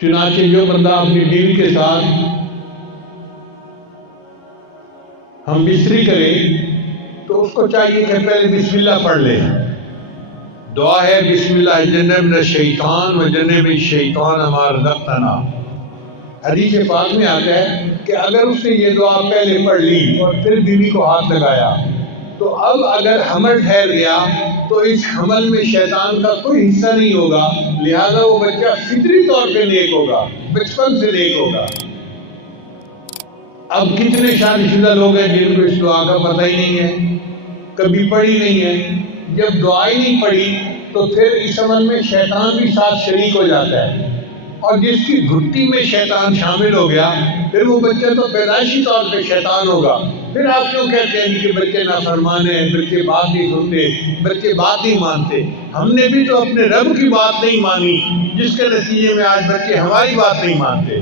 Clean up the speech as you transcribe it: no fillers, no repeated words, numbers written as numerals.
چنانچہ جو بندہ اپنی بیوی کے ساتھ ہم بستری کرے تو اس کو چاہیے کہ پہلے بسم اللہ پڑھ لے. دعا ہے بسم اللہ جنبنا الشیطان و جنب الشیطان ما رزقتنا. حدیث پاک میں آتا ہے کہ اگر اس نے یہ دعا پہلے پڑھ لی اور پھر بیوی کو ہاتھ لگایا تو اب اگر حمل ٹھہر گیا تو اس حمل میں شیطان کا کوئی حصہ نہیں ہوگا، لہذا وہ بچہ فطری طور پہ نیک ہوگا، بچپن سے نیک ہوگا. اب کتنے شادی شدہ لوگ ہیں جن کو اس دعا کا پتہ ہی نہیں ہے، کبھی پڑھی نہیں ہے. جب دعا ہی نہیں پڑھی تو پھر اس عمل میں شیطان بھی ساتھ شریک ہو جاتا ہے، اور جس کی گھٹی میں شیطان شامل ہو گیا پھر وہ بچہ تو پیدائشی طور پہ شیطان ہوگا. پھر آپ کیوں کہتے ہیں کہ بچے نافرمان ہیں، بچے بات نہیں سنتے، بچے بات نہیں مانتے؟ ہم نے بھی تو اپنے رب کی بات نہیں مانی جس کے نتیجے میں آج بچے ہماری بات نہیں مانتے.